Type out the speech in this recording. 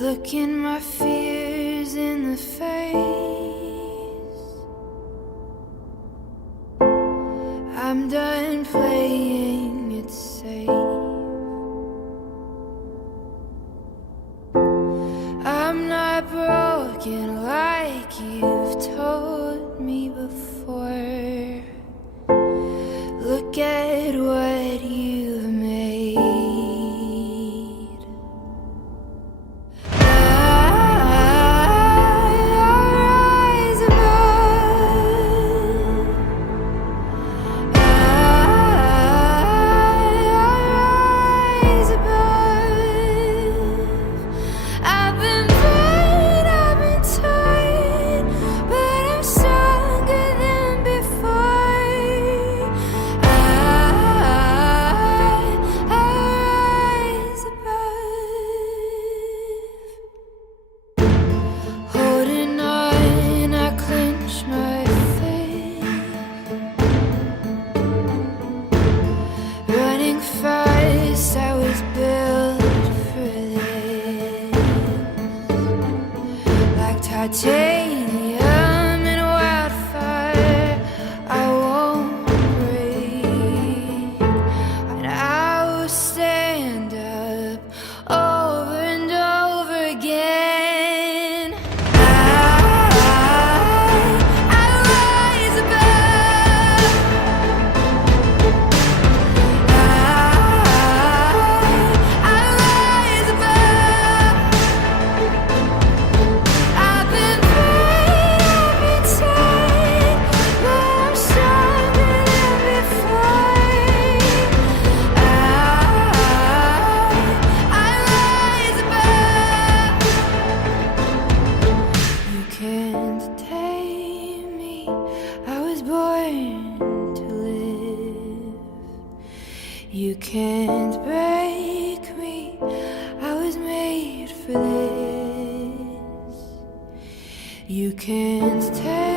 looking my fears in the face. I'm done playing it safe. I'm not broken like you've told me before. Look at what you've made. Titanium and wildfire, I won't break, and I will stand up over and over again. I rise above. I rise above. I've been praying every time, but I'm stronger than before. I rise above. You can't tame me. I was born to live. You can't break me. I was made for this. You can't take